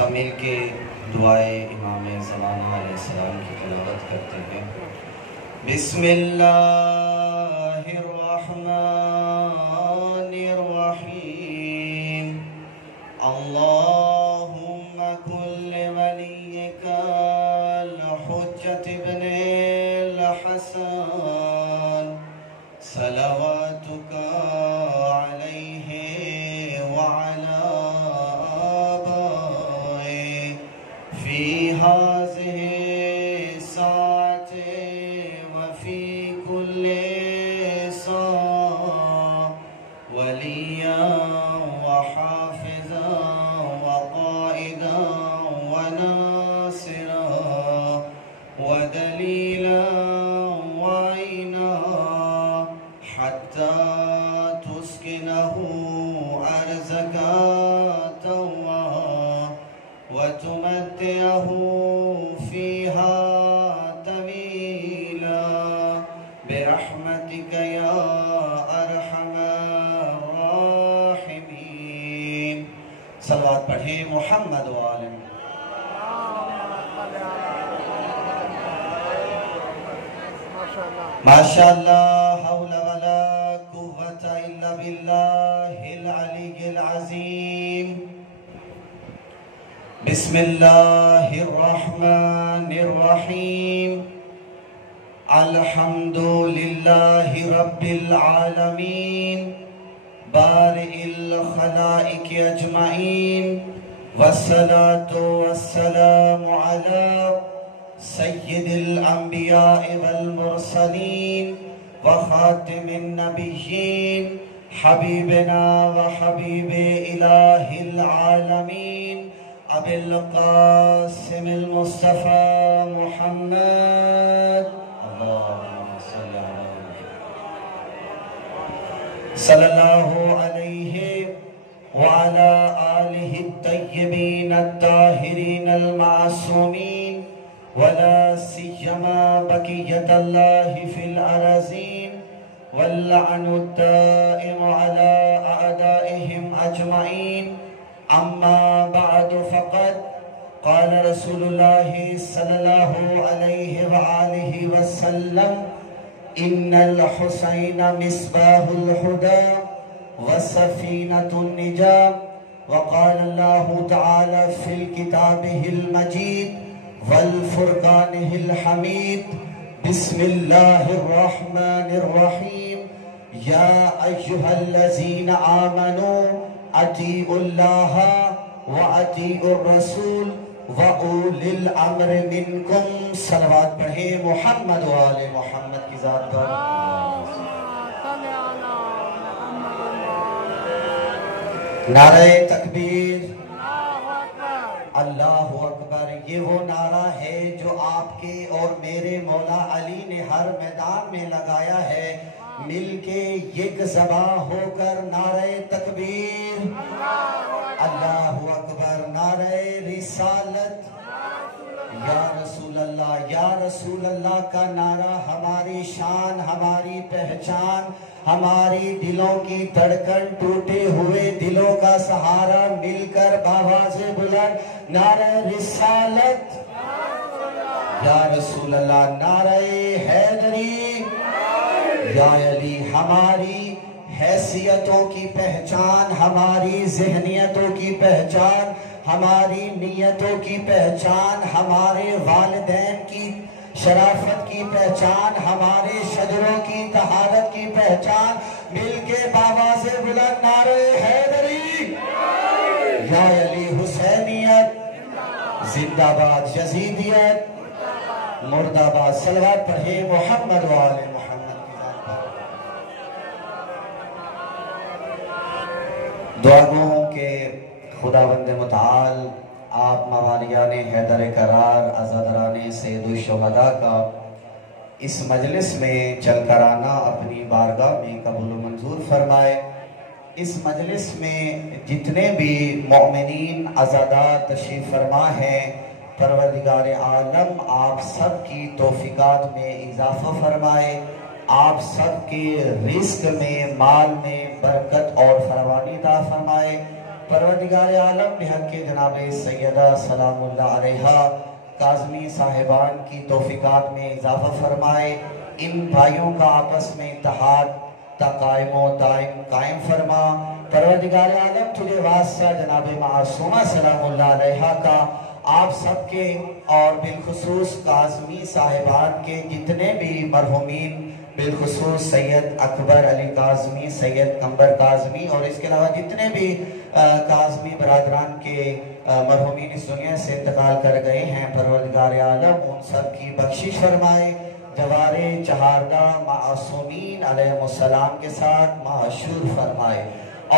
سب مل کے دعائے امام زمانہ علیہ السلام کی تلاوت کرتے ہیں۔ بسم اللہ الرحمن الرحیم اللہم کل ولیک الحجۃ ابن الحسن صلواتک علیہ وعلی آبائہ فی هذه الساعة وفي كل ساعة وليا وحافظا وقائدا وناصرا ودليلا وعينا حتى تسكنه أرزك توا وتمتعه فيها طويلا برحمتك يا أرحم الراحمين۔ صلوات پڑھیں محمد وآلہ۔ ماشاءاللہ حول ولا قوة الا باللہ العلی العظیم۔ بسم اللہ الرحمن الرحیم الحمد للہ رب العالمین بارئ الخلائق اجمعین والصلاة والسلام علی سید الانبیاء والمرسلین وخاتم النبیین حبیبنا وحبیب الہ العالمین ابی القاسم المصطفى محمد اللہم صلی اللہ علیہ وعلى آلہ الطیبین الطاہرین المعصومین ولا سیما بقیت اللہ فی الارضین واللعن الدائم على اعدائهم اجمعین۔ اما بعد فقد قال رسول اللہ صلی اللہ علیہ وآلہ وسلم ان الحسین مصباح الہدى وسفینۃ النجاة وقال اللہ تعالی فی کتابہ المجید والفرقانہ الحمید بسم اللہ الرحمن الرحیم یا ایہا الذین آمنوا اطیعوا اللہ واطیعوا الرسول وَأُولِي الْأَمْرِ مِنْكُمْ۔ صلوات پڑھیں محمد وآل محمد کی ذات پر۔ نعرہ تکبیر، اللہ اکبر۔ یہ وہ نعرہ ہے جو آپ کے اور میرے مولا علی نے ہر میدان میں لگایا ہے۔ مل کے یک زباں ہو کر نعرہ تکبیر، اللہ اکبر، نعرہ رسالت، یا رسول اللہ، یا رسول اللہ کا نعرہ ہماری شان، ہماری پہچان، ہماری دلوں کی دھڑکن، ٹوٹے ہوئے دلوں کا سہارا۔ مل کر بآواز بلند نعرہ رسالت، یا رسول اللہ، نعرہ حیدری، یا علی۔ ہماری حیثیتوں کی پہچان، ہماری ذہنیتوں کی پہچان، ہماری نیتوں کی پہچان، ہمارے والدین کی شرافت کی پہچان، ہمارے شجروں کی طہارت کی پہچان۔ مل کے بآواز بلند نعرہ حیدری، یا علی۔ حسینیت زندہ باد، یزیدیت مرد آباد۔ صلوات پڑھیں محمد وآل محمد۔ دعا گو ہوں کہ خداوند متعال آپ موالیان حیدر کرار عزادران سید الشہداء کا اس مجلس میں چل کر آنا اپنی بارگاہ میں قبول و منظور فرمائے۔ اس مجلس میں جتنے بھی مومنین عزادات تشریف فرما ہیں، پروردگار عالم آپ سب کی توفیقات میں اضافہ فرمائے، آپ سب کے رزق میں، مال میں برکت اور فراوانی عطا فرمائے۔ پروردگار عالم بحق جناب سیدہ سلام اللہ علیہا کاظمی صاحبان کی توفیقات میں اضافہ فرمائے، ان بھائیوں کا آپس میں اتحاد تا قائم و دائم قائم فرما۔ پروردگار عالم تجھے واسطہ جناب معصومہ سلام اللہ علیہا کا آپ سب کے اور بالخصوص کاظمی صاحبان کے جتنے بھی مرحومین، بالخصوص سید اکبر علی کاظمی، سید قمبر کاظمی اور اس کے علاوہ جتنے بھی کاظمی برادران کے مرحومین اس دنیا سے انتقال کر گئے ہیں، پروردگار عالم ان سب کی بخشش فرمائے، جوار چہاردہ معصومین علیہ السلام کے ساتھ محشور فرمائے۔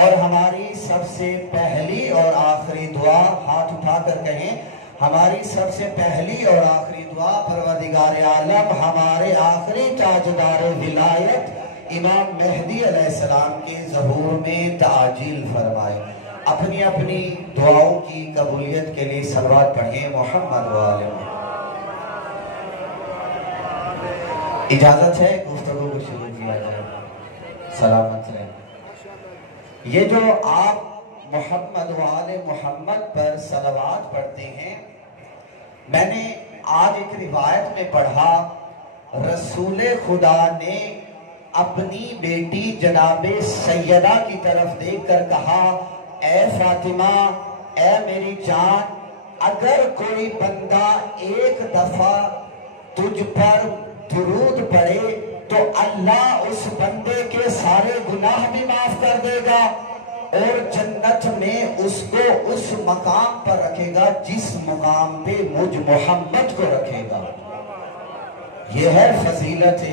اور ہماری سب سے پہلی اور آخری دعا، ہاتھ اٹھا کر کہیں، ہماری سب سے پہلی اور آخری دعا، پروردگار عالم ہمارے آخری تاجدار ولایت امام مہدی علیہ السلام کے ظہور میں تعجیل فرمائے۔ اپنی اپنی دعاؤں کی قبولیت کے لیے صلوات پڑھیں محمد و آل محمد۔ اجازت ہے گفتگو کو شروع کیا جائے، سلامت رہیں۔ یہ جو آپ محمد و آل محمد پر صلوات پڑھتے ہیں، میں نے آج ایک روایت میں پڑھا، رسول خدا نے اپنی بیٹی جناب سیدہ کی طرف دیکھ کر کہا، اے فاطمہ، اے میری جان، اگر کوئی بندہ ایک دفعہ تجھ پر درود پڑھے تو اللہ اس بندے کے سارے گناہ بھی معاف کر دے گا اور جنت میں اس کو اس مقام پر رکھے گا جس مقام پہ مجھ محمد کو رکھے گا۔ یہ ہے فضیلت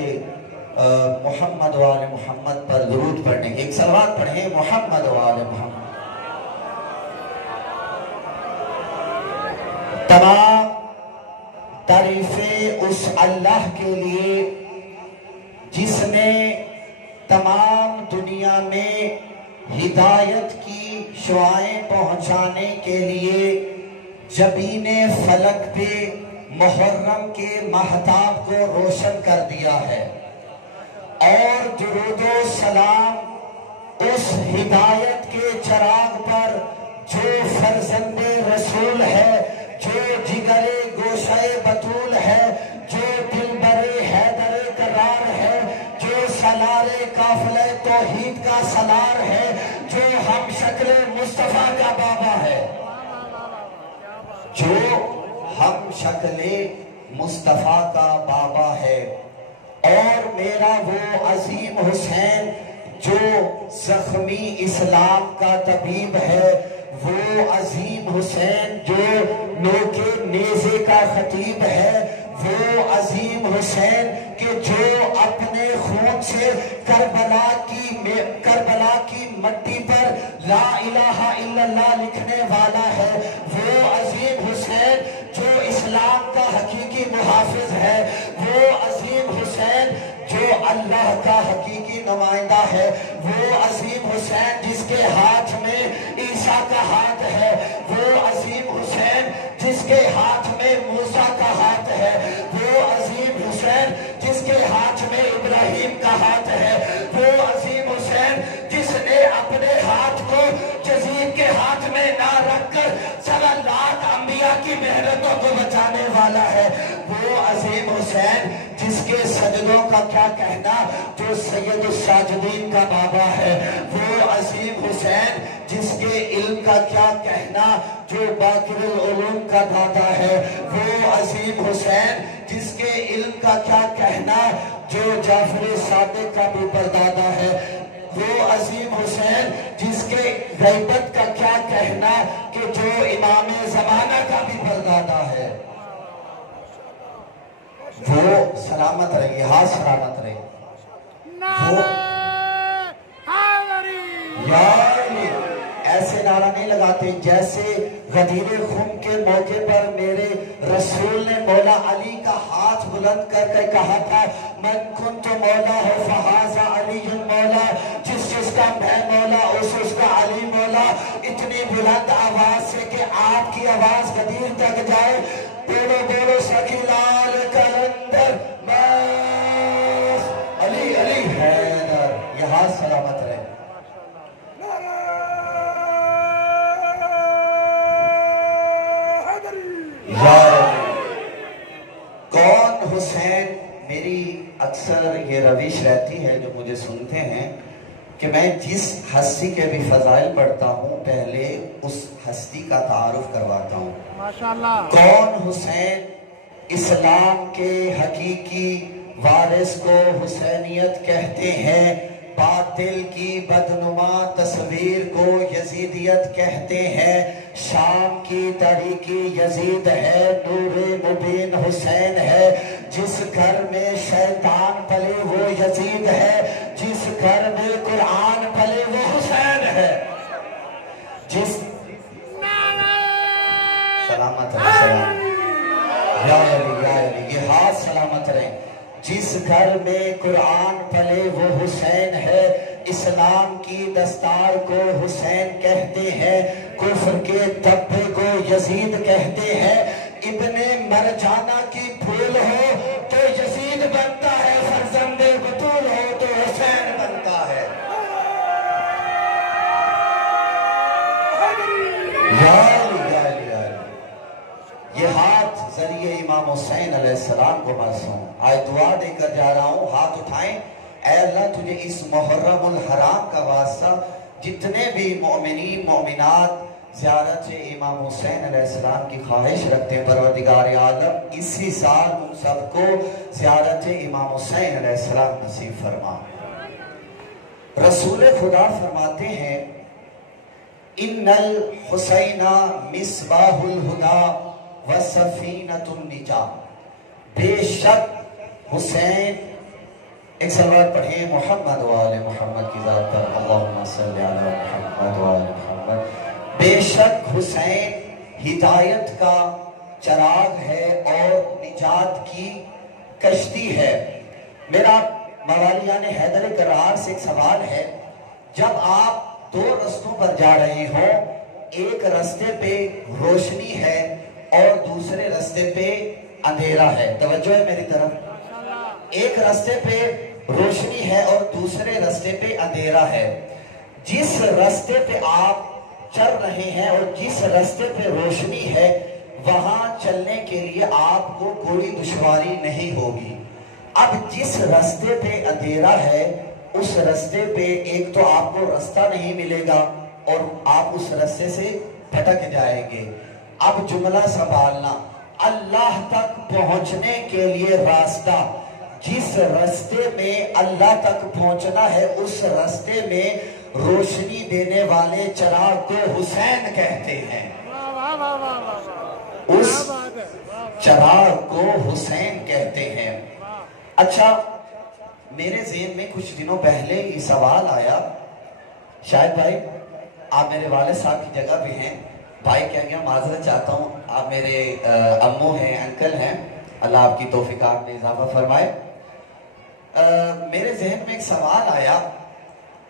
محمد و آل محمد پر درود پڑھنے کی۔ ایک صلوات پڑھیں محمد و آل محمد۔ تمام تعریفیں اس اللہ کے لیے جس نے تمام دنیا میں ہدایت کی شعائیں پہنچانے کے لیے جبین فلک پہ محرم کے مہتاب کو روشن کر دیا ہے، اور درود و سلام اس ہدایت کے چراغ پر جو فرزند رسول ہے، جو جگر گوشہ بطول ہے، جو دلبر حیدر قرار ہے، جو سالار قافلہ توحید کا سالار ہے، جو ہم شکل مصطفیٰ کا بابا ہے، جو ہم شکل مصطفیٰ کا بابا ہے، اور میرا وہ عظیم حسین جو زخمی اسلام کا طبیب ہے، وہ عظیم حسین جو نوکے نیزے کا خطیب ہے، وہ عظیم حسین کہ جو اپنے خون سے کربلا کی مٹی پر لا الہ الا اللہ لکھنے والا ہے، وہ عظیم حسین جو اسلام کا حقیقی محافظ ہے، وہ عظیم حسین جو اللہ کا حقیقی نمائندہ ہے، وہ عظیم حسین جس کے ہاتھ میں عیسیٰ کا ہاتھ ہے، وہ عظیم حسین جس کے ہاتھ میں موسیٰ کا ہاتھ ہے، وہ عظیم حسین جس کے ہاتھ میں ابراہیم کا ہاتھ ہے، وہ عظیم حسین جس نے اپنے ہاتھ کو جزید کے ہاتھ میں نہ رکھ کر 7 لاکھ انبیاء کی محنتوں کو بچانے والا ہے، وہ عظیم حسین جس کے سجدوں کا کیا کہنا، جو سید الساجدین کا بابا ہے، وہ عظیم حسین جس کے علم کا کیا کہنا، جو باقر العلوم کا داتا ہے، وہ عظیم حسین جس کے علم کا کیا کہنا، جو جعفر صادق کا بھی پردادا ہے، وہ عظیم حسین جس کے غیبت کا کیا کہنا کہ جو امام زمانہ کا بھی پردادا ہے، وہ سلامت رہے، ہاں سلامت رہے، وہ ایسے نعرہ نہیں لگاتے جیسے غدیر خم کے موقع پر میرے رسول نے مولا علی کا ہاتھ بلند کر کے کہا تھا، من کنت مولا ہو فہذا علی مولا، جس کا میں مولا اس کا علی مولا۔ اتنی بلند آواز سے کہ آپ کی آواز غدیر تک جائے، بولو بولو سکی لال کلندر علی علی حیدر، یہاں سلامت رہے۔ یہ روش رہتی ہے جو مجھے سنتے ہیں کہ میں جس ہستی کے بھی فضائل پڑھتا ہوں پہلے اس ہستی کا تعارف کرواتا ہوں. ماشاءاللہ. کون حسین؟ اسلام کے حقیقی وارث کو حسینیت کہتے ہیں. باطل کی بدنما تصویر کو یزیدیت کہتے ہیں. شام کی تاریکی یزید ہے، نور مبین حسین ہے. جس گھر میں شیطان پلے وہ یزید ہے، جس گھر میں قرآن پلے وہ حسین ہے. جس سلامت رہے، یا علی یا علی، یہ ہاتھ سلامت رہے. جس گھر میں قرآن پلے وہ حسین ہے. اسلام کی دستار کو حسین کہتے ہیں، کفر کے دبے کو یزید کہتے ہیں. ابن مرجانہ کی پھول ہو تو یزید بنتا ہے، فرزند بطول ہو تو حسین بنتا ہے. یہ ہاتھ ذریعے امام حسین علیہ السلام کو معصوم. آج دعا دے کر جا رہا ہوں، ہاتھ اٹھائیں. اے اللہ تجھے اس محرم الحرام کا واسطہ جتنے بھی مومنین مومنات زیارت امام حسین علیہ السلام کی خواہش رکھتے ہیں، پروردگار عالم اسی سال ہم سب کو زیارت امام حسین علیہ السلام نصیب فرما. رسول خدا فرماتے ہیں ان الحسین مصباح الہدا وسفینۃ النجاہ. بے شک حسین، ایک صلوات پڑھیں محمد و آل محمد کی ذات پر، اللہم صلی علی محمد و آل محمد. بے شک حسین ہدایت کا چراغ ہے اور نجات کی کشتی ہے. میرا موالیان حیدر کرار سے ایک سوال ہے، جب آپ دو رستوں پر جا رہے ہوں، ایک رستے پہ روشنی ہے اور دوسرے رستے پہ اندھیرا ہے، توجہ ہے میری طرف. ایک رستے پہ روشنی ہے اور دوسرے رستے پہ اندھیرا ہے. جس رستے پہ آپ چل رہے ہیں اور جس رستے پہ روشنی ہے وہاں چلنے کے لیے آپ کو کوئی دشواری نہیں ہوگی. اب جس رستے پہ اندھیرا ہے اس رستے پہ ایک تو آپ کو رستہ نہیں ملے گا اور آپ اس رستے سے بھٹک جائیں گے. اب جملہ سنبھالنا، اللہ تک پہنچنے کے لیے راستہ، جس رستے میں اللہ تک پہنچنا ہے اس رستے میں روشنی دینے والے چراغ کو حسین کہتے ہیں. اس چراغ کو حسین کہتے ہیں. اچھا، میرے ذہن میں کچھ دنوں پہلے یہ سوال آیا، شاید بھائی آپ میرے والد صاحب کی جگہ بھی ہیں، بھائی کہہ گیا معذرت چاہتا ہوں، آپ میرے امو ہیں، انکل ہیں، اللہ آپ کی توفیقات میں اضافہ فرمائے. میرے ذہن میں ایک سوال آیا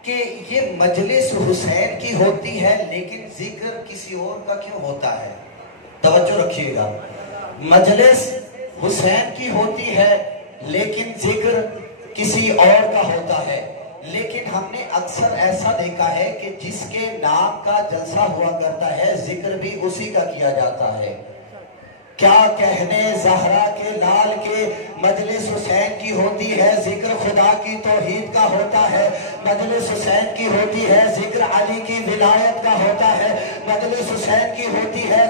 کہ یہ مجلس حسین کی ہوتی ہے لیکن ذکر کسی اور کا کیوں ہوتا ہے؟ توجہ رکھیے گا. مجلس حسین کی ہوتی ہے لیکن ذکر کسی اور کا ہوتا ہے، لیکن ہم نے اکثر ایسا دیکھا ہے کہ جس کے نام کا جلسہ ہوا کرتا ہے ذکر بھی اسی کا کیا جاتا ہے. کیا کہنے زہرا کے لال کے مجلس حسین کی ہوتی ہے، ذکر خدا کی توحید کا ہوتا ہے. مجلس حسین کی ہوتی ہے، ذکر علی کی ولایت کا ہوتا ہے. مجلس حسین کی ہوتی ہے،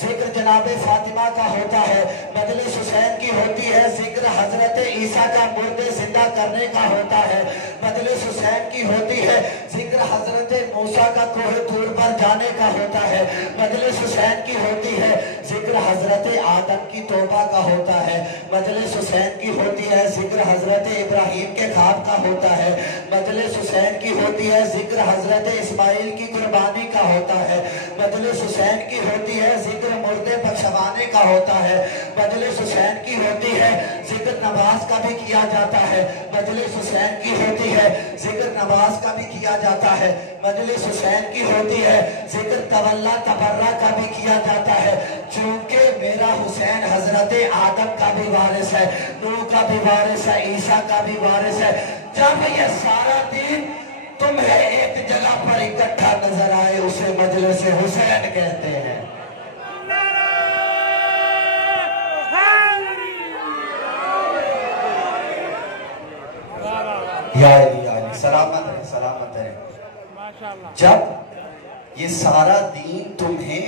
ذکر جناب فاطمہ کا ہوتا ہے. مجلس حسین کی ہوتی ہے، ذکر حضرت عیسیٰ کا مردے زندہ کرنے کا ہوتا ہے. مجلس حسین کی ہوتی ہے، ذکر حضرت موسیٰ کا کوہ طور پر جانے کا ہوتا ہے. مجلس حسین کی ہوتی ہے، ذکر حضرت آدم کی توبہ کا ہوتا ہے. مجلس حسین کی ہوتی ہے، ذکر حضرت ابراہیم کے خواب کا ہوتا ہے. مجلس حسین کی ہوتی ہے، ذکر حضرت اسماعیل کی قربانی کا ہوتا ہے. مجلس حسین کی ہوتی ہے، ذکر مردے بخشوانے کا ہوتا ہے. مجلس حسین کی ہوتی ہے، ذکر نماز کا بھی کیا جاتا ہے. مجلس حسین کی ہوتی ہے، ذکر نماز کا بھی کیا جاتا ہے. مجلس حسین کی ہوتی ہے، ذکر تولا تبرہ کا بھی کیا جاتا ہے. چونکہ میرا حسین حضرت آدم کا بھی وارث ہے، نوح کا بھی وارث ہے، عیسیٰ کا بھی وارث ہے. جب یہ سارا دین تمہیں ایک جگہ پر اکٹھا نظر آئے اسے مجلس حسین کہتے ہیں. یا علی یا علی، سلامت رہے سلامت رہے۔ جب یہ سارا دین تمہیں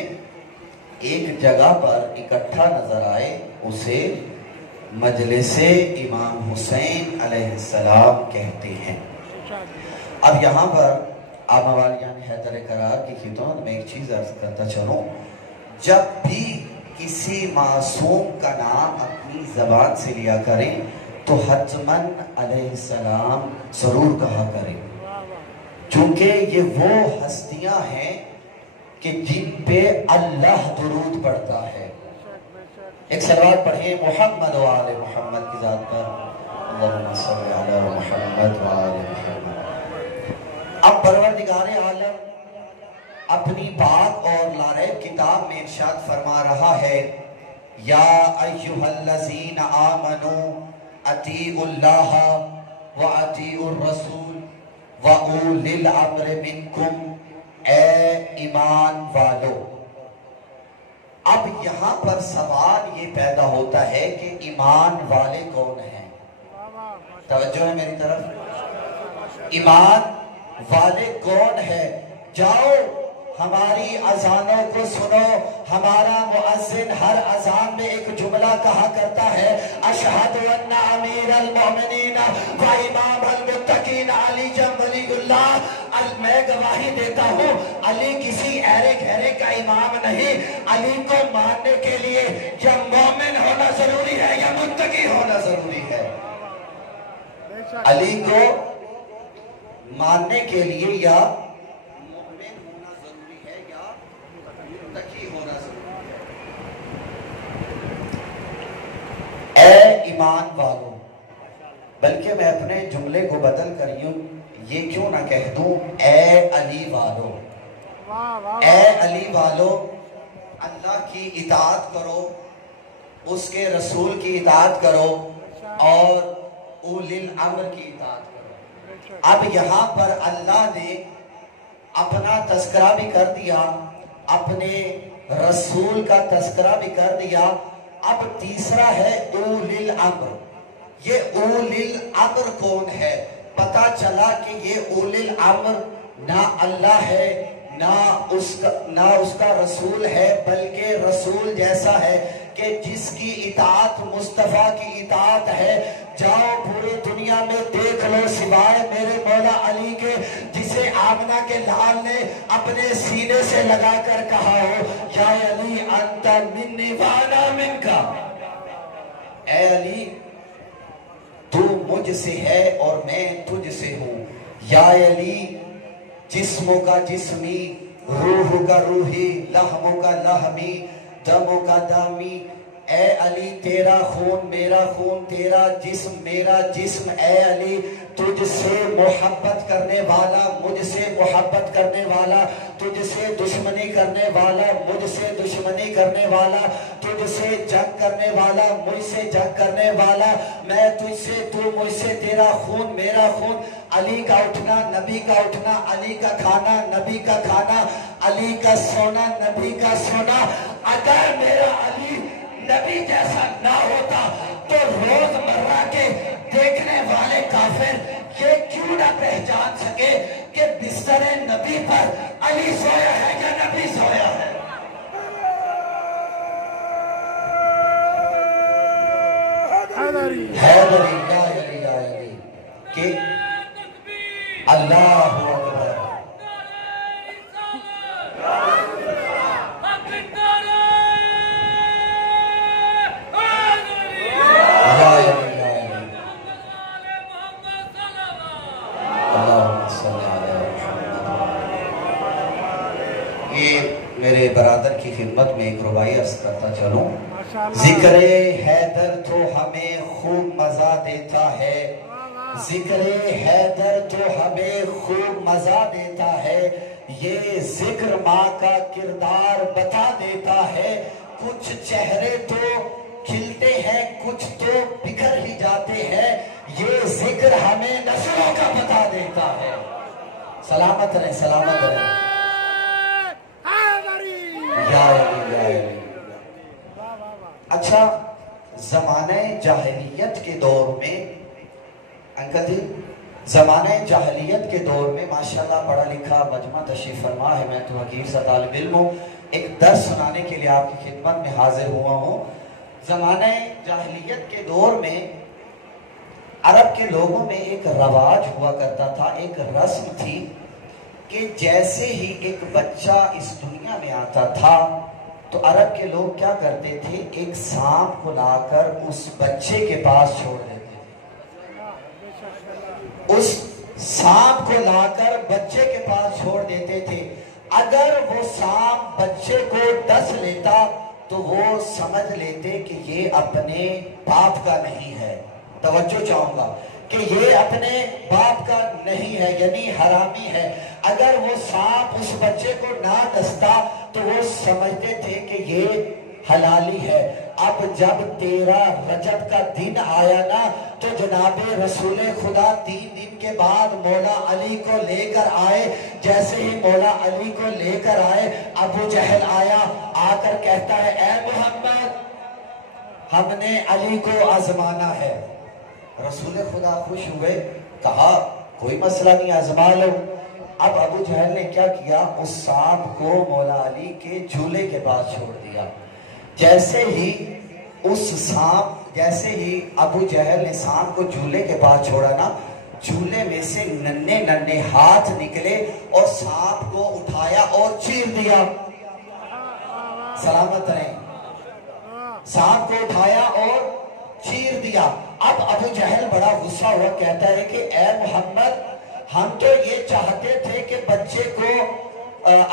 ایک جگہ پر اکٹھا نظر آئے اسے مجلس امام حسین علیہ السلام کہتے ہیں۔ اب یہاں پر آبا والیان حیدر کرار کی خدمت میں ایک چیز عرض کرتا چلوں، جب بھی کسی معصوم کا نام اپنی زبان سے لیا کریں تو حتماً علیہ السلام ضرور کہا کریں، چونکہ یہ وہ ہستیاں ہیں کہ جن پہ اللہ درود پڑھتا ہے۔ ایک صلوات پڑھیں محمد و آل محمد کی ذات پر، اللہم صلی علی محمد و آل محمد۔ اب پروردگار عالم اپنی پاک اور لاریب کتاب میں ارشاد فرما رہا ہے، یا ایہا الذین آمنوا اطیعوا اللہ و اطیعوا الرسول و اولی الامر منکم، اے ایمان والو۔ اب یہاں پر سوال یہ پیدا ہوتا ہے کہ ایمان والے کون ہیں؟ توجہ ہے میری طرف؟ ایمان والے کون ہیں؟ جاؤ ہماری اذانوں کو سنو، ہمارا مؤذن ہر اذان میں ایک جملہ کہا کرتا ہے، اشہد ان امیر المؤمنین و امام المتقین علی جم ولی اللہ، میں گواہی دیتا ہوں علی کسی ایرے گھیرے کا امام نہیں، علی کو ماننے کے لیے یا مومن ہونا ضروری ہے یا متقی ہونا ضروری ہے۔ علی کو ماننے کے لیے یا مومن ہونا ضروری ہے یا متقی ہونا ضروری ہے۔ اے ایمان والو، بلکہ میں اپنے جملے کو بدل کر یہ کیوں نہ کہہ دوں، اے علی والو، اے علی والو، اللہ کی اطاعت کرو، اس کے رسول کی اطاعت کرو اور اولی الامر کی اطاعت کرو۔ اب یہاں پر اللہ نے اپنا تذکرہ بھی کر دیا، اپنے رسول کا تذکرہ بھی کر دیا، اب تیسرا ہے اولی الامر۔ یہ اولی الامر کون ہے؟ پتا چلا کہ یہ اولی الامر نہ اللہ ہے نہ اس کا رسول ہے، بلکہ رسول جیسا ہے کہ جس کی اطاعت مصطفیٰ کی اطاعت ہے۔ جاؤ پوری دنیا میں دیکھ لو سوائے میرے مولا علی کے، جسے آمنہ کے لال نے اپنے سینے سے لگا کر کہا ہو، یا علی انت منی وانا منکا، اے علی تو مجھ سے ہے اور میں تجھ سے ہوں۔ یا علی جسموں کا جسمی، روح کا روحی، لحموں کا لحمی، دموں کا دمی، اے علی تیرا خون میرا خون، تیرا جسم میرا جسم، اے علی تجھ سے محبت کرنے والا مجھ سے محبت کرنے والا، تجھ سے دشمنی کرنے والا مجھ سے دشمنی کرنے والا، تجھ سے جنگ کرنے والا مجھ سے جنگ کرنے والا، میں تجھ سے تو مجھ سے، تیرا خون میرا خون۔ علی کا اٹھنا نبی کا اٹھنا، علی کا کھانا نبی کا کھانا، علی کا سونا نبی کا سونا۔ اگر میرا علی نبی جیسا نہ ہوتا تو روزمرہ کے دیکھنے والے کافر یہ کیوں نہ پہچان سکے کہ بستر نبی پر علی سویا ہے یا نبی سویا ہے؟ حیدری یا علی یا علی کہ اللہ اکبر، میرے برادر کی خدمت میں ایک ربائی عرض کرتا چلوں، ذکر حیدر تو ہمیں خوب مزہ دیتا ہے، ذکر حیدر تو ہمیں خوب مزہ دیتا ہے، یہ ذکر ماں کا کردار بتا دیتا ہے، کچھ چہرے تو کھلتے ہیں کچھ تو بکھر ہی جاتے ہیں، یہ ذکر ہمیں نسلوں کا بتا دیتا ہے۔ سلامت رہے سلامت رہے۔ اچھا، زمانہ جاہلیت کے دور میں انکل جی زمانہ جاہلیت کے دور میں ماشاءاللہ پڑھا لکھا مجمع تشریف فرما ہے، میں تو حقیر سا طالب علم ہوں، ایک درس سنانے کے لیے آپ کی خدمت میں حاضر ہوا ہوں۔ زمانہ جاہلیت کے دور میں عرب کے لوگوں میں ایک رواج ہوا کرتا تھا، ایک رسم تھی کہ جیسے ہی ایک بچہ اس دنیا میں آتا تھا تو عرب کے لوگ کیا کرتے تھے، ایک سانپ کو لا کر اس بچے کے پاس چھوڑ دیتے تھے۔ اس سانپ کو لا کر بچے کے پاس چھوڑ دیتے تھے۔ اگر وہ سانپ بچے کو ڈس لیتا تو وہ سمجھ لیتے کہ یہ اپنے باپ کا نہیں ہے۔ توجہ چاہوں گا کہ یہ اپنے باپ کا نہیں ہے، یعنی حرامی ہے۔ اگر وہ سانپ اس بچے کو نہ ڈستا تو وہ سمجھتے تھے کہ یہ حلالی ہے۔ اب جب 13 رجب کا دن آیا نا تو جناب رسول خدا 3 دن کے بعد مولا علی کو لے کر آئے۔ جیسے ہی مولا علی کو لے کر آئے، ابو جہل آیا، آ کر کہتا ہے اے محمد، ہم نے علی کو آزمانا ہے۔ رسول خدا خوش ہوئے، کہا کوئی مسئلہ نہیں، آزما لو۔ اب ابو جہل نے کیا کیا، اس سانپ کو مولا علی کے جھولے کے پاس چھوڑ دیا۔ جیسے ہی ابو جہل نے سانپ کو جھولے کے پاس چھوڑا نا، جھولے میں سے ننھے ننھے ہاتھ نکلے اور سانپ کو اٹھایا اور چیر دیا۔ سلامت رہیں۔ سانپ کو اٹھایا اور چیر دیا۔ اب ابو جہل بڑا غصہ ہوا، کہتا ہے کہ اے محمد، ہم تو یہ چاہتے تھے کہ بچے کو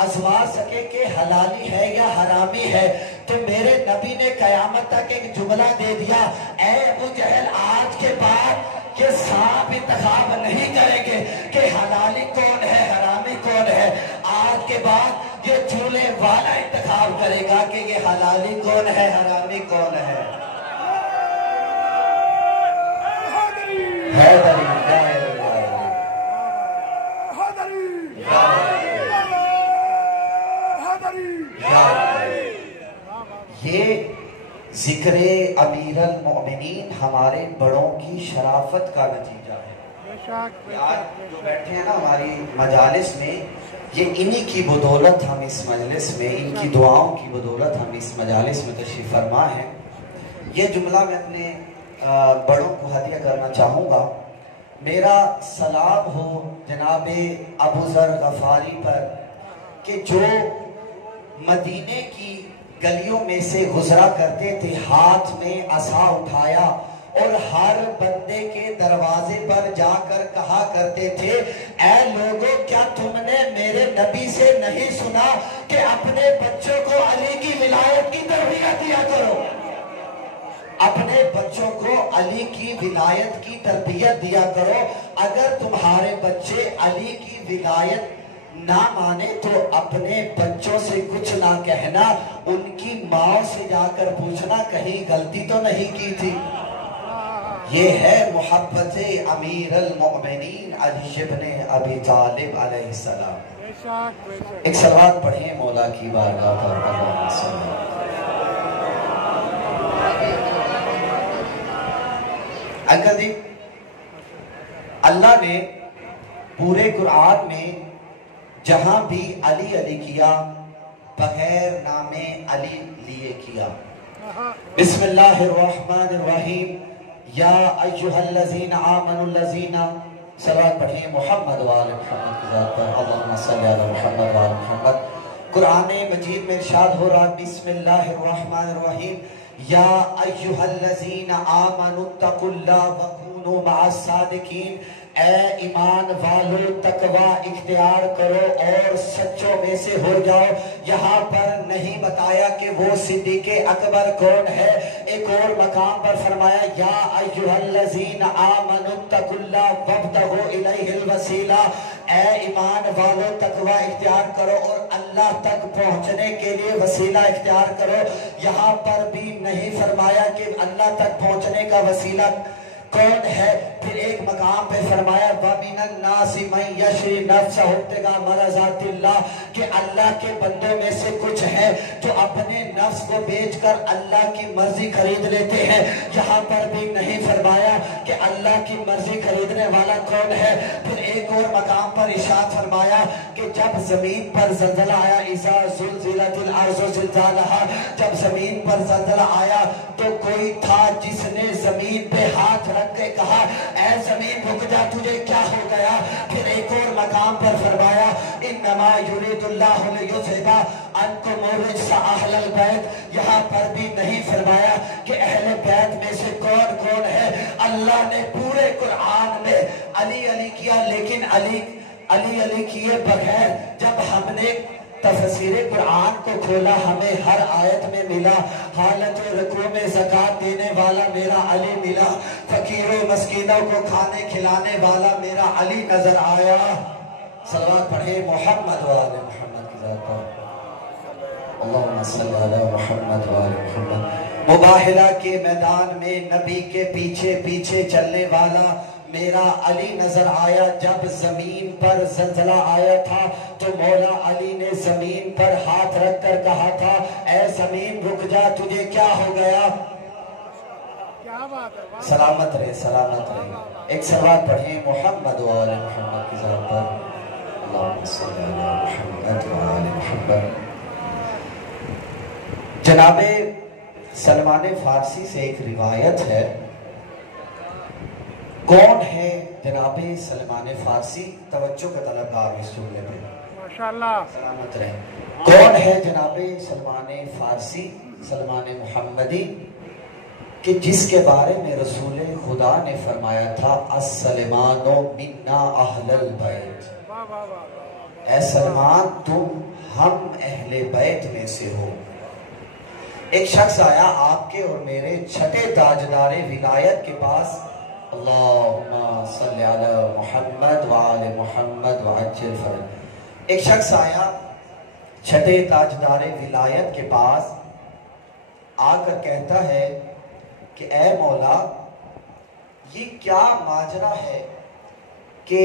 آزما سکے کہ حلالی ہے یا حرامی ہے، تو میرے نبی نے قیامت تک ایک جملہ دے دیا، اے ابو جہل، آج کے بعد یہ سانپ انتخاب نہیں کریں گے کہ حلالی کون ہے حرامی کون ہے، آج کے بعد یہ جھولے والا انتخاب کرے گا کہ یہ حلالی کون ہے حرامی کون ہے۔ یہ ذکر امیر المؤمنین ہمارے بڑوں کی شرافت کا نتیجہ ہے۔ آج جو بیٹھے ہیں نا ہماری مجالس میں، یہ انہی کی بدولت ہم اس مجلس میں، ان کی دعاؤں کی بدولت ہم اس مجالس میں تشریف فرما ہے۔ یہ جملہ میں اپنے بڑوں کو ہدیہ کرنا چاہوں گا۔ میرا سلام ہو جناب ابو ذر غفاری پر کہ جو مدینے کی گلیوں میں سے گزرا کرتے تھے، ہاتھ میں عصا اٹھایا اور ہر بندے کے دروازے پر جا کر کہا کرتے تھے، اے لوگوں، کیا تم نے میرے نبی سے نہیں سنا کہ اپنے بچوں کو علی کی ولایت کی تربیت دیا کرو، اپنے بچوں کو علی کی ولایت کی تربیت دیا کرو۔ اگر تمہارے بچے علی کی ولایت نہ مانے تو اپنے بچوں سے کچھ نہ کہنا، ان کی ماں سے جا کر پوچھنا کہیں غلطی تو نہیں کی تھی۔ یہ ہے محبت امیر المؤمنین علی بن ابی طالب علیہ السلام۔ ایک صلوات پڑھیں مولا کی بارگاہ پر، اللہم صلی۔ انکل جی، اللہ نے پورے قرآن میں جہاں بھی علی علی کیا، بغیر نام علی لیے کیا۔ بسم اللہ الرحمن الرحیم، یا ایہا الذین آمنوا الذین، صلوات پڑھیں محمد وآل محمد کی ذات پر، اللہم صلی علی محمد وآل محمد۔ قرآن مجید میں ارشاد ہو رہا، بسم اللہ الرحمن الرحیم، یا ایہا الذین آمنوا اتقوا اللہ وکونوا مع الصادقین، اے ایمان والو تقوی اختیار کرو اور سچوں میں سے ہو جاؤ۔ یہاں پر نہیں بتایا کہ وہ صدیق اکبر کون ہے، ایک اور مقام پر فرمایا یا ایھا الذین آمنوا اتقوا اللہ وابتغوا الیہ الوسیلہ، اے ایمان والو تقوی اختیار کرو اور اللہ تک پہنچنے کے لیے وسیلہ اختیار کرو۔ یہاں پر بھی نہیں فرمایا کہ اللہ تک پہنچنے کا وسیلہ کون ہے؟ پھر ایک مقام پہ فرمایا وَمِنَ النَّاسِ مَن يَشْرِي نَفْسَهُ ابْتِغَاءَ مَرْضَاتِ اللَّهِ کہ اللہ کے بندوں میں سے کچھ ہے جو اپنے نفس کو بیچ کر اللہ کی مرضی خرید لیتے ہیں۔ یہاں پر بھی نہیں فرمایا کہ اللہ کی مرضی خریدنے والا کون ہے۔ پھر ایک اور مقام پر ارشاد فرمایا کہ جب زمین پر زلزلہ آیا اِذَا زُلْزِلَتِ الْأَرْضُ زِلْزَالَهَا جب زمین پر زلزلہ آیا تو کوئی تھا جس نے زمین پہ ہاتھ رکھ کے کہا اے زمین رک جا، تجھے کیا ہو گیا؟ پھر ایک اور مقام پر فرمایا انما یرید اللہ لیذھب عنکم الرجس اہل البیت۔ یہاں پر بھی نہیں فرمایا کہ اہل بیت میں سے کون کون ہے۔ اللہ نے پورے قرآن میں علی علی کیا، لیکن علی کیے بغیر جب ہم نے تفسیر قرآن کو کھولا ہمیں ہر آیت میں ملا حالت رکوع میں زکوٰۃ دینے والا میرا علی ملا، فقیروں مسکینوں کو کھانے کھلانے والا میرا علی نظر آیا۔ صلوات پڑھے محمد و آل محمد کی ذات پر، اللہم صلی علی محمد و آل محمد۔ مباہلہ کے میدان میں نبی کے پیچھے پیچھے چلنے والا میرا علی نظر آیا۔ جب زمین پر زلزلہ آیا تھا تو مولا علی نے زمین پر ہاتھ رکھ کر کہا تھا اے زمین رک جا، تجھے کیا ہو گیا؟ سلامت رہے سلامت رہے۔ ایک صلوات پڑھیں محمد و آل محمد کی ذات پر، اللہم صلی علی محمد و آل محمد۔ جناب سلمان فارسی سے ایک روایت ہے، کون ہے جناب سلمان فارسی؟ توجہ کا طلبگار اس جملے پہ ماشاءاللہ سلامت رہے۔ کون ہے جناب سلمان فارسی، سلمان محمدی، کہ جس کے بارے میں رسول خدا نے فرمایا تھا السلمان منا اہل البیت، اے سلمان تم ہم اہل بیت میں سے ہو۔ ایک شخص آیا آپ کے اور میرے چھٹے تاجدار ولایت کے پاس، اللہم صلی علی محمد وآل محمد وعجل فرج۔ ایک شخص آیا چھٹے تاجدار ولایت کے پاس، آ کر کہتا ہے کہ اے مولا یہ کیا ماجرا ہے کہ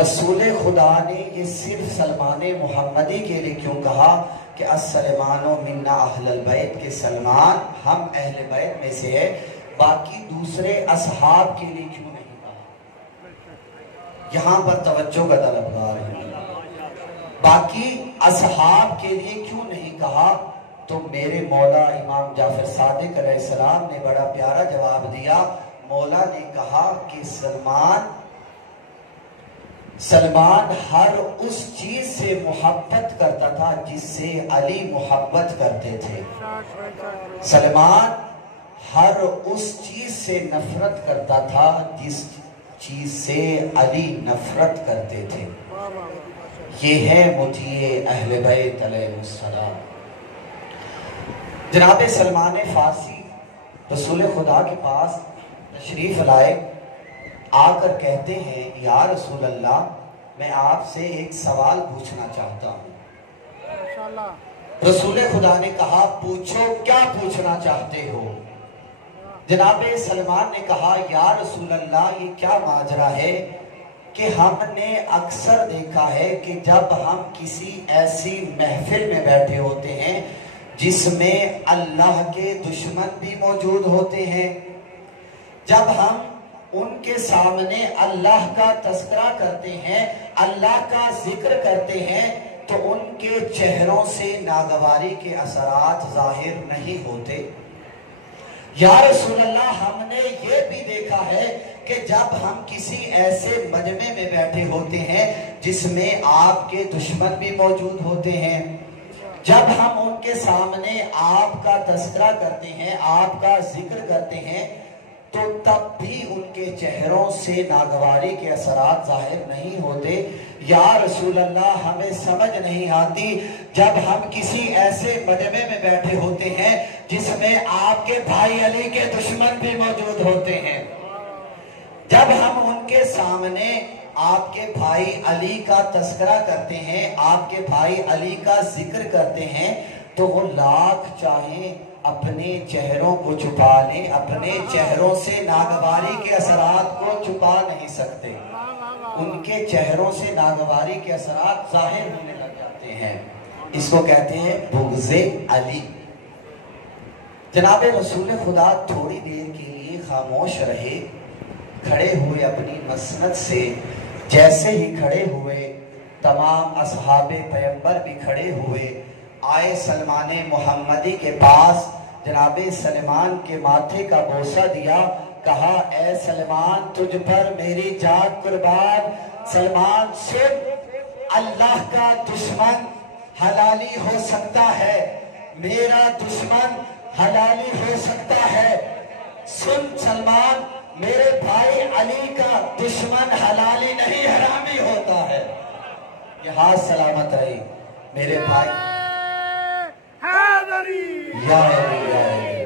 رسول خدا نے یہ صرف سلمان محمدی کے لیے کیوں کہا کہ السلمان منا اہل البیت، کہ سلمان ہم اہل بیت میں سے ہے، باقی دوسرے اصحاب کے لیے کیوں نہیں کہا؟ یہاں پر توجہ کا طلبگار ہے، باقی اصحاب کے لیے کیوں نہیں کہا؟ تو میرے مولا امام جعفر صادق علیہ السلام نے بڑا پیارا جواب دیا۔ مولا نے کہا کہ سلمان ہر اس چیز سے محبت کرتا تھا جس سے علی محبت کرتے تھے، سلمان ہر اس چیز سے نفرت کرتا تھا جس چیز سے علی نفرت کرتے تھے۔ یہ ہے مطیع اہل بیت علیہ السلام۔ جناب سلمان فارسی رسول خدا کے پاس تشریف لائے، آ کر کہتے ہیں یا رسول اللہ میں آپ سے ایک سوال پوچھنا چاہتا ہوں۔ رسول خدا نے کہا پوچھو، کیا پوچھنا چاہتے ہو؟ جناب سلمان نے کہا یا رسول اللہ یہ کیا ماجرا ہے کہ ہم نے اکثر دیکھا ہے کہ جب ہم کسی ایسی محفل میں بیٹھے ہوتے ہیں جس میں اللہ کے دشمن بھی موجود ہوتے ہیں، جب ہم ان کے سامنے اللہ کا تذکرہ کرتے ہیں، اللہ کا ذکر کرتے ہیں، تو ان کے چہروں سے ناگواری کے اثرات ظاہر نہیں ہوتے۔ یا رسول اللہ ہم نے یہ بھی دیکھا ہے کہ جب ہم کسی ایسے مجمع میں بیٹھے ہوتے ہیں جس میں آپ کے دشمن بھی موجود ہوتے ہیں، جب ہم ان کے سامنے آپ کا تذکرہ کرتے ہیں، آپ کا ذکر کرتے ہیں، تو تب بھی ان کے چہروں سے ناگواری کے اثرات ظاہر نہیں ہوتے۔ یا رسول اللہ ہمیں سمجھ نہیں آتی جب ہم کسی ایسے مجمع میں بیٹھے ہوتے ہیں جس میں آپ کے بھائی علی کے دشمن بھی موجود ہوتے ہیں، جب ہم ان کے سامنے آپ کے بھائی علی کا تذکرہ کرتے ہیں، آپ کے بھائی علی کا ذکر کرتے ہیں، تو وہ لاکھ چاہیں اپنے چہروں کو چھپا لیں، اپنے چہروں سے ناگواری کے اثرات کو چھپا نہیں سکتے، ان کے چہروں سے ناگواری کے اثرات ظاہر ہونے لگ جاتے ہیں، اس کو کہتے ہیں بغض علی۔ جناب رسول خدا تھوڑی دیر کے لیے خاموش رہے، کھڑے ہوئے اپنی مسند سے، جیسے ہی کھڑے ہوئے تمام اصحاب پیغمبر بھی کھڑے ہوئے، آئے سلمان محمدی کے پاس، جناب سلمان کے ماتھے کا بوسہ دیا، کہا اے سلمان تجھ پر میری جان قربان، سلمان سن، اللہ کا دشمن حلالی ہو سکتا ہے، میرا دشمن حلالی ہو سکتا ہے، سن سلمان، میرے بھائی علی کا دشمن حلالی نہیں حرامی ہوتا ہے۔ یہ ہاتھ سلامت رہی میرے بھائی، یا علی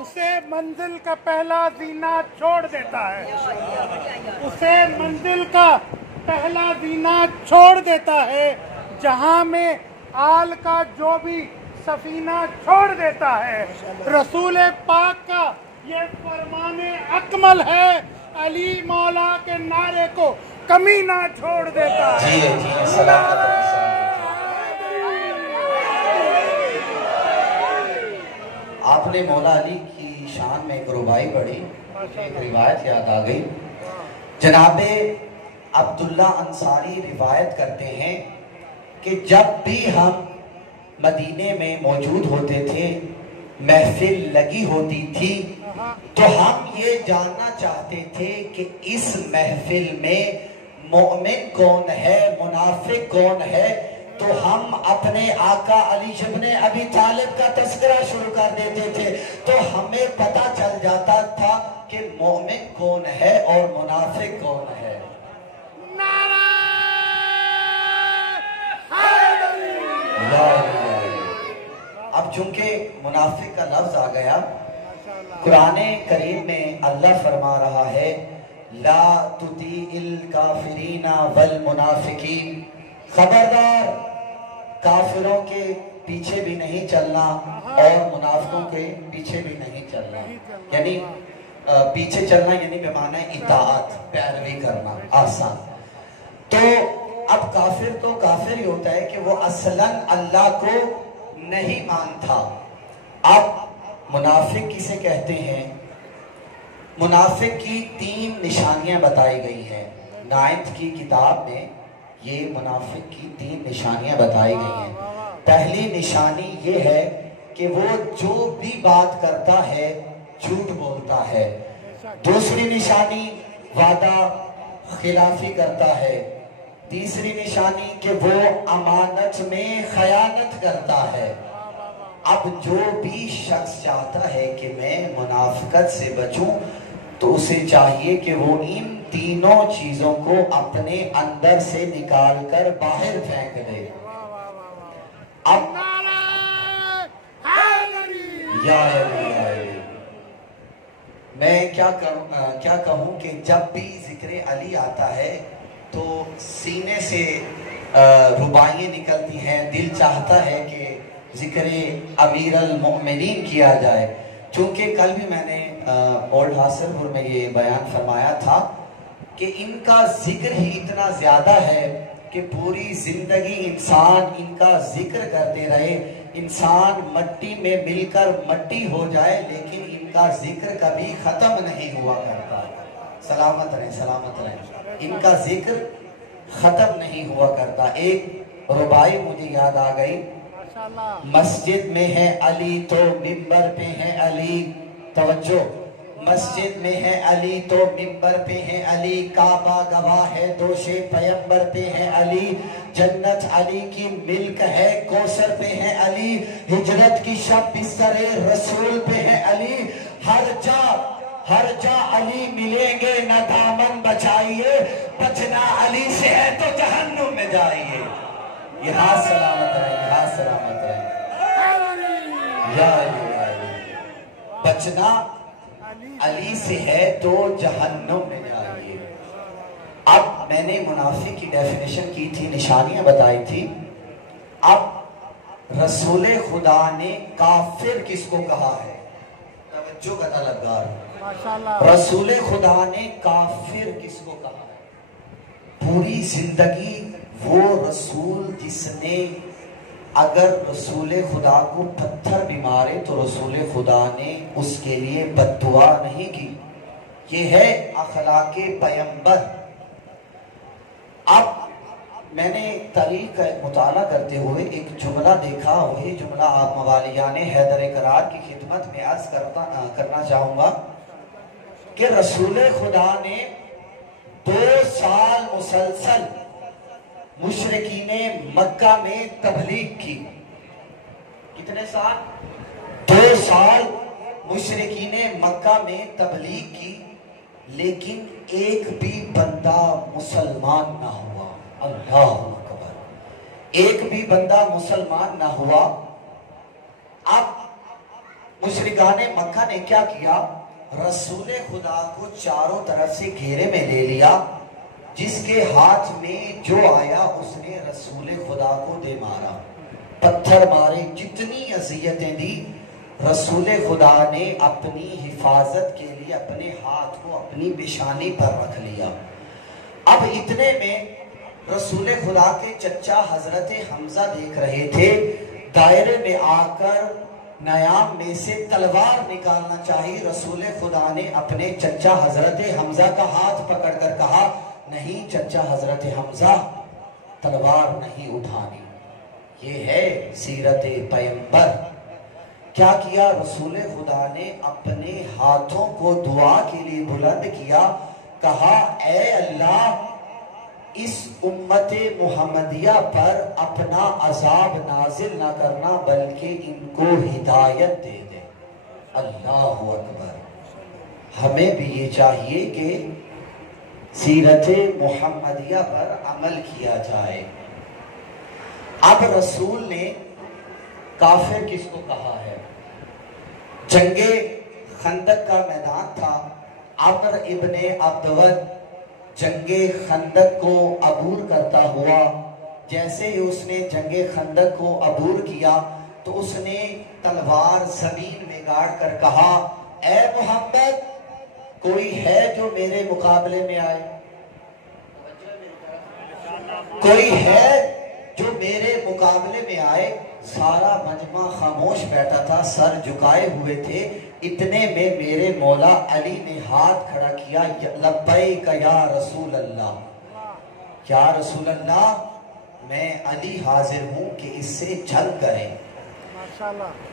اسے منزل کا پہلا زینہ چھوڑ دیتا ہے، اسے منزل کا پہلا زینہ چھوڑ دیتا ہے، جہاں میں آل کا جو بھی سفینہ چھوڑ دیتا ہے، رسول پاک کا یہ فرمان اکمل ہے، علی مولا کے نعرے کو کمی نہ چھوڑ دیتا ہے۔ جی سلامت رہی۔ آپ نے مولا علی کی شان میں ایک ربائی پڑھی، ایک روایت یاد آ گئی، جناب عبداللہ انصاری روایت کرتے ہیں کہ جب بھی ہم مدینے میں موجود ہوتے تھے، محفل لگی ہوتی تھی، تو ہم یہ جاننا چاہتے تھے کہ اس محفل میں مومن کون ہے، منافق کون ہے، تو ہم اپنے آقا علی ابن ابی طالب کا تذکرہ شروع کر دیتے تھے، تو ہمیں پتہ چل جاتا تھا کہ مومن کون ہے اور منافق کون ہے۔ اب چونکہ منافق کا لفظ آ گیا، قرآن کریم میں اللہ فرما رہا ہے لا تطیع الکافرین والمنافقین، خبردار کافروں کے پیچھے بھی نہیں چلنا اور منافقوں کے پیچھے بھی نہیں چلنا، یعنی پیچھے چلنا یعنی بمعنی اطاعت، پیروی کرنا آسان۔ تو اب کافر تو کافر ہی ہوتا ہے کہ وہ اصلاً اللہ کو نہیں مانتا۔ اب منافق کسے کہتے ہیں؟ منافق کی 3 نشانیاں بتائی گئی ہیں، 9th کی کتاب میں یہ منافق کی 3 نشانیاں بتائی گئی ہیں۔ پہلی نشانی یہ ہے کہ وہ جو بھی بات کرتا ہے جھوٹ بولتا ہے۔ دوسری نشانی وعدہ خلافی کرتا ہے۔ تیسری نشانی کہ وہ امانت میں خیانت کرتا ہے۔ اب جو بھی شخص چاہتا ہے کہ میں منافقت سے بچوں تو اسے چاہیے کہ وہ ان تینوں چیزوں کو اپنے اندر سے نکال کر باہر پھینک دے۔ اب یا علی، میں کیا کہوں کہ جب بھی ذکر علی آتا ہے تو سینے سے ربائیں نکلتی ہیں، دل چاہتا ہے کہ ذکر امیر المؤمنین کیا جائے، چونکہ کل بھی میں نے اولڈ حاصل پور میں یہ بیان فرمایا تھا کہ ان کا ذکر ہی اتنا زیادہ ہے کہ پوری زندگی انسان ان کا ذکر کرتے رہے، انسان مٹی میں مل کر مٹی ہو جائے لیکن ان کا ذکر کبھی ختم نہیں ہوا کرتا۔ سلامت رہیں، سلامت رہیں، ان کا ذکر ختم نہیں ہوا کرتا۔ ایک ربائی مجھے یاد آ گئی، مسجد میں ہے علی تو منبر پہ ہے علی، توجہ، مسجد میں ہے علی تو منبر پہ ہے علی، کعبہ گواہ ہے دوش پیغمبر پہ ہے علی، جنت علی کی ملک ہے کوثر پہ ہے علی، ہجرت کی شب بستر رسول پہ ہے علی، ہر جا علی ملیں گے نہ دامن بچائیے، بچنا علی سے ہے تو جہنم میں جائیے۔ یہ ہاتھ سلامت رہے، یہ ہاتھ سلامت رہے، یا علی، بچنا علی سے ہے تو جہنم میں جائیے۔ اب میں نے منافق کی ڈیفینیشن کی تھی، نشانیاں بتائی تھی، اب رسول خدا نے کافر کس کو کہا ہے؟ توجہ کا طلبگار، ماشاءاللہ، رسول خدا نے کافر کس کو کہا ہے؟ پوری زندگی وہ رسول جس نے اگر رسول خدا کو پتھر بھی مارے تو رسول خدا نے اس کے لیے بد دعا نہیں کی. یہ ہے اخلاق پیغمبر. اب میں نے تاریخ کا مطالعہ کرتے ہوئے ایک جملہ دیکھا، وہی جملہ آپ موالیان حیدر کرار کی خدمت میں عرض کرنا چاہوں گا کہ رسول خدا نے 2 سال مسلسل مشرکین مکہ میں تبلیغ کی. کتنے سال؟ 2 سال مشرکین مکہ میں تبلیغ کی، لیکن ایک بھی بندہ مسلمان نہ ہوا. اللہ اکبر، ایک بھی بندہ مسلمان نہ ہوا. اب مشرکان مکہ نے کیا کیا؟ رسول خدا کو چاروں طرف سے گھیرے میں لے لیا. جس کے ہاتھ میں جو آیا اس نے رسول خدا کو دے مارا، پتھر مارے، جتنی اذیتیں دی. رسول خدا نے اپنی حفاظت کے لیے اپنے ہاتھ کو اپنی پیشانی پر رکھ لیا. اب اتنے میں رسول خدا کے چچا حضرت حمزہ دیکھ رہے تھے، دائرے میں آ کر نیام میں سے تلوار نکالنا چاہی. رسول خدا نے اپنے چچا حضرت حمزہ کا ہاتھ پکڑ کر کہا، نہیں چچا حضرت حمزہ، تلوار نہیں اٹھانی. یہ ہے سیرت پیغمبر. کیا کیا رسول خدا نے؟ اپنے ہاتھوں کو دعا کے لیے بلند کیا، کہا اے اللہ اس امت محمدیہ پر اپنا عذاب نازل نہ کرنا بلکہ ان کو ہدایت دے دے. اللہ اکبر. ہمیں بھی یہ چاہیے کہ سیرت محمدیہ پر عمل کیا جائے. اب رسول نے کافر کس کو کہا ہے؟ جنگ خندق کا میدان تھا. عمر ابن عبدود جنگ خندق کو عبور کرتا ہوا، جیسے ہی اس نے جنگ خندق کو عبور کیا تو اس نے تلوار زمین میں گاڑ کر کہا، اے محمد کوئی ہے جو میرے مقابلے میں آئے؟ کوئی ہے جو میرے مقابلے میں آئے؟ سارا مجمع خاموش بیٹھا تھا، سر جھکائے ہوئے تھے. اتنے میں میرے مولا علی نے ہاتھ کھڑا کیا، لبیک یا رسول اللہ، یا رسول اللہ میں علی حاضر ہوں کہ اس سے جنگ کریں.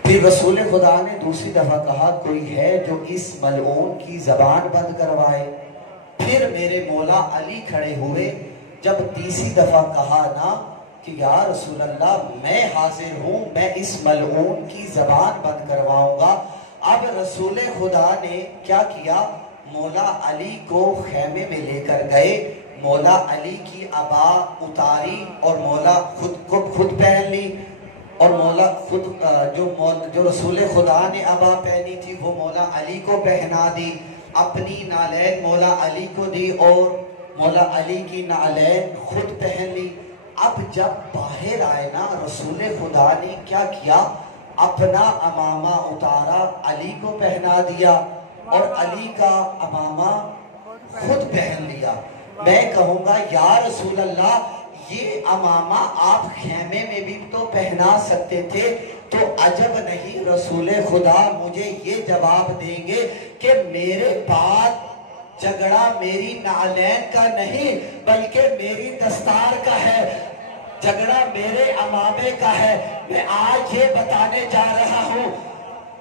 پھر رسول خدا نے دوسری دفعہ کہا، کوئی ہے جو اس ملعون کی زبان بند کروائے؟ پھر میرے مولا علی کھڑے ہوئے. جب تیسری دفعہ کہا نا کہ یا رسول اللہ میں حاضر ہوں، میں اس ملعون کی زبان بند کرواؤں گا. اب رسول خدا نے کیا کیا؟ مولا علی کو خیمے میں لے کر گئے، مولا علی کی عبا اتاری اور مولا خود پہن لی، اور مولا خود جو رسول خدا نے عبا پہنی تھی وہ مولا علی کو پہنا دی. اپنی نالین مولا علی کو دی اور مولا علی کی نالین خود پہن لی. اب جب باہر آئے نا رسول خدا نے کیا کیا؟ اپنا امامہ اتارا، علی کو پہنا دیا اور علی کا امامہ خود پہن لیا. میں کہوں گا یا رسول اللہ یہ امامہ آپ خیمے میں بھی تو پہنا سکتے تھے، تو عجب نہیں رسول خدا مجھے یہ جواب دیں گے کہ میرے بعد جھگڑا میری نعلین کا نہیں بلکہ میری دستار کا ہے، جھگڑا میرے امامے کا ہے. میں آج یہ بتانے جا رہا ہوں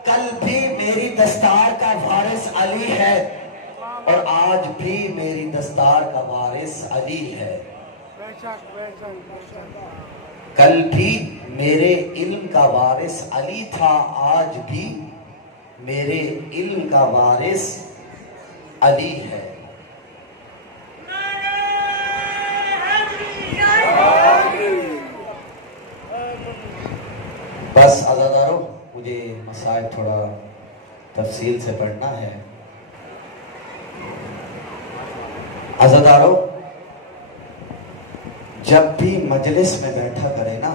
کل بھی میری دستار کا وارث علی ہے اور آج بھی میری دستار کا وارث علی ہے. کل بھی میرے علم کا وارث علی تھا، آج بھی میرے علم کا وارث علی ہے. بس عزاداروں مجھے مسائل تھوڑا تفصیل سے پڑھنا ہے. عزاداروں جب بھی مجلس میں بیٹھا کرے نا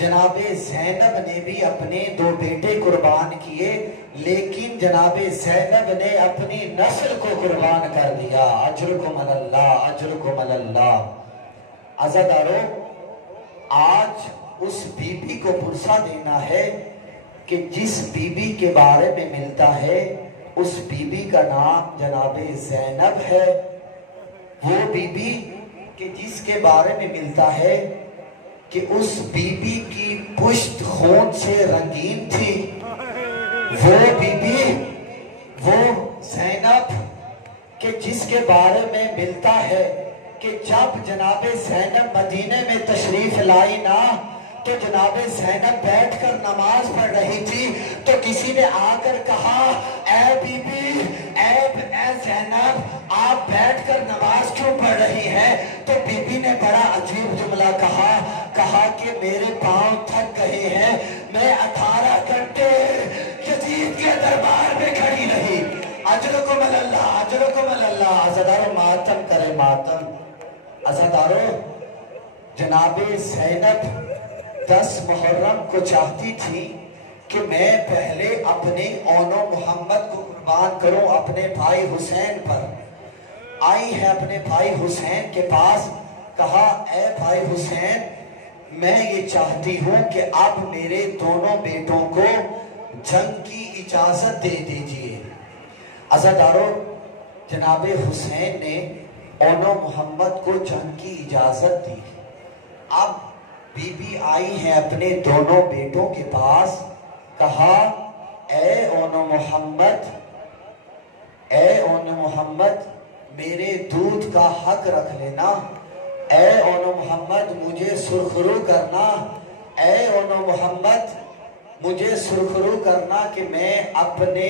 جناب زینب نے بھی اپنے 2 بیٹے قربان کیے، لیکن جناب زینب نے اپنی نسل کو قربان کر دیا۔ اجرکم اللہ، اجرکم اللہ۔ عزادارو، آج اس بی بی کو پرسہ دینا ہے کہ جس بی بی کے بارے میں ملتا ہے اس بی بی کا نام جناب زینب ہے۔ وہ بی بی کہ جس کے بارے میں ملتا ہے کہ اس بی بی کی پشت خون سے رنگین تھی، وہ بی بی، وہ زینب کہ جس کے بارے میں ملتا ہے کہ جب جناب زینب مدینے میں تشریف لائی نا تو جناب زینب بیٹھ کر نماز پڑھ رہی تھی، تو کسی نے آ کر کہا اے بی بی، اے زینب، آپ بیٹھ کر نماز کیوں پڑھ رہی ہے؟ تو بی بی نے بڑا عجیب جملہ کہا کہ میرے پاؤں تھک گئے ہیں، میں 18 گھنٹے یزید کے دربار میں کھڑی رہی۔ اجرکم اللہ، اجرکم اللہ۔ عزادارو ماتم کرے ماتم۔ عزادارو، جناب زینب 10 محرم کو چاہتی تھی کہ میں پہلے اپنے اون و محمد کو قربان کروں اپنے بھائی حسین پر۔ آئی ہے اپنے بھائی حسین کے پاس، کہا اے بھائی حسین، میں یہ چاہتی ہوں کہ اب میرے دونوں بیٹوں کو جنگ کی اجازت دے دیجئے۔ عزادارو، جناب حسین نے اون و محمد کو جنگ کی اجازت دی۔ اب بی بی آئی ہے اپنے دونوں بیٹوں کے پاس، کہا اے اون و محمد، اے اون و محمد، میرے دودھ کا حق رکھ لینا، اے اون و محمد مجھے سرخرو کرنا، اے اون و محمد مجھے سرخرو کرنا کہ میں اپنے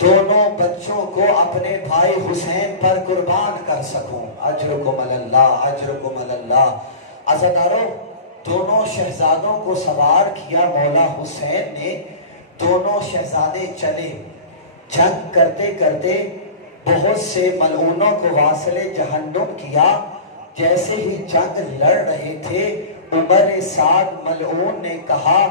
دونوں بچوں کو اپنے بھائی حسین پر قربان کر سکوں۔ اجرکم اللہ، اجرکم اللہ۔ عزادارو، دونوں شہزادوں کو سوار کیا مولا حسین نے، دونوں شہزادے چلے، جنگ کرتے کرتے بہت سے ملعونوں کو واصل جہنم کیا۔ جیسے ہی جنگ لڑ رہے تھے، عمر سعد ملعون نے کہا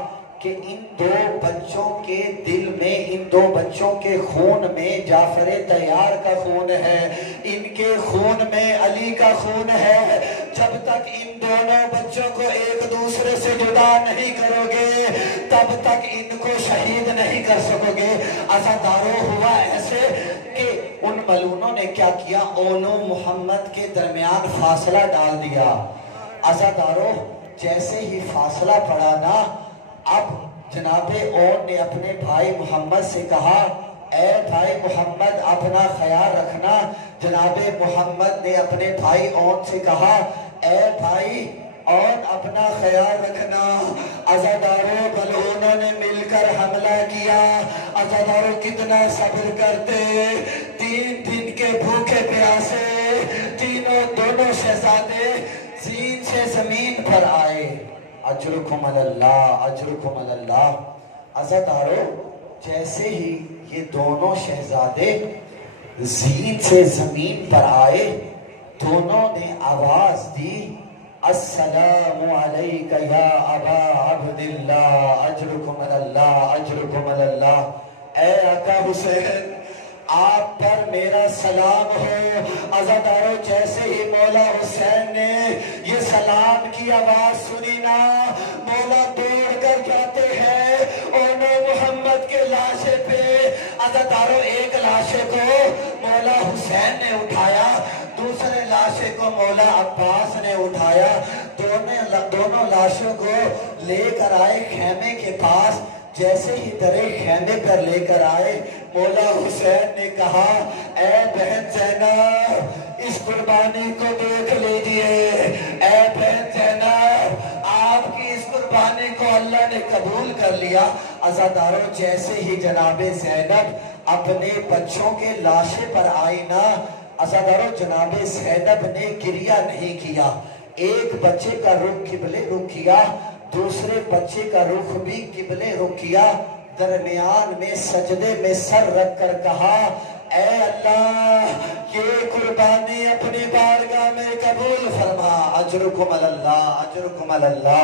کہ ان 2 بچوں کے دل میں، ان 2 بچوں کے خون میں جعفر طیار کا خون ہے، ان کے خون میں علی کا خون ہے، جب تک ان دونوں بچوں کو ایک دوسرے سے جدا نہیں کرو گے تب تک ان کو شہید نہیں کر سکو گے۔ عزادارو، ہوا ایسے کہ ان ملعونوں نے کیا کیا، اون و محمد کے درمیان فاصلہ ڈال دیا۔ عزادارو، جیسے ہی فاصلہ پڑا نا، اب جناب اون نے اپنے بھائی محمد سے کہا اے بھائی محمد اپنا خیال رکھنا۔ جناب محمد نے اپنے بھائی اون سے کہا اے بھائی اون اپنا خیال رکھنا۔ عزادارو، ملعونوں نے مل کر حملہ کیا۔ عزادارو، کتنا صبر کرتے، 3 دن کے بھوکے پیاسے دونوں شہزادے زین سے زمین پر آئے۔ اجرکم اللہ، اجرکم اللہ۔ عزادارو، جیسے ہی یہ دونوں شہزادے زین سے زمین پر آئے، دونوں نے آواز دی السلام علیکہ یا ابا عبداللہ، اجرکم اللہ، اجرکم اللہ۔ اے آقا حسین، آپ پر میرا سلام ہو۔ عزادارو، جیسے ہی مولا حسین نے یہ سلام کی آواز سنی نا، مولا دوڑ کر جاتے ہیں اون و محمد کے لاشے پہ۔ عزادارو، ایک لاشے کو مولا حسین نے اٹھایا، دوسرے لاشے کو مولا عباس نے اٹھایا، دونوں لاشوں کو لے کر آئے خیمے کے پاس۔ جیسے ہی درے خیمے پر لے کر آئے، مولا حسین نے کہا اے بہن زینب، اس قربانی کو دیکھ لیجئے، اے بہن زینب، آپ کی اس قربانی کو اللہ نے قبول کر لیا۔ عزادارو، جیسے ہی جناب زینب اپنے بچوں کے لاشے پر آئی نا، عزادارو، جناب زینب نے گریہ نہیں کیا، ایک بچے کا رخ قبلے رخ کیا، دوسرے بچے کا رخ بھی قبلے رخ کیا، درمیان میں سجدے میں سر رکھ کر کہا اے اللہ، یہ قربانی اپنی بارگاہ میں قبول فرما۔ اجرکم اللہ، اجرکم اللہ۔